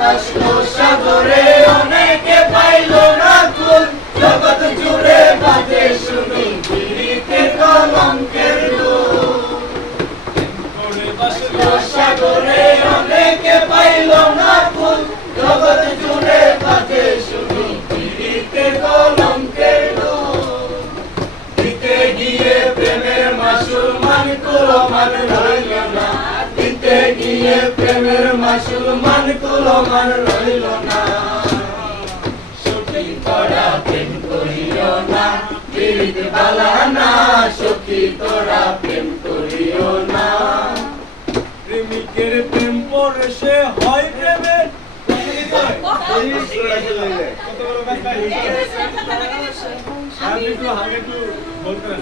কষ্ট সাগরে অনেকে পাইল না কুল জগৎ জুড়ে বাজে শুনি পীড়িতের কলঙ্কের সাগরে অনেকে পাইল না কুল জগৎ জুড়ে বাজে শুনি পীড়িতের কলঙ্কের দিতে গিয়ে প্রেমের মাসুল মান কুল মান রইল না দিতে গিয়ে প্রেমের তোমার রইল না। সখী তোরা প্রেম করিও না পীড়িত বালা না। সখী তোরা প্রেম করিও না। প্রেমিকের প্রেম পরে সে হয় প্রেমের আগে একটু বলতেন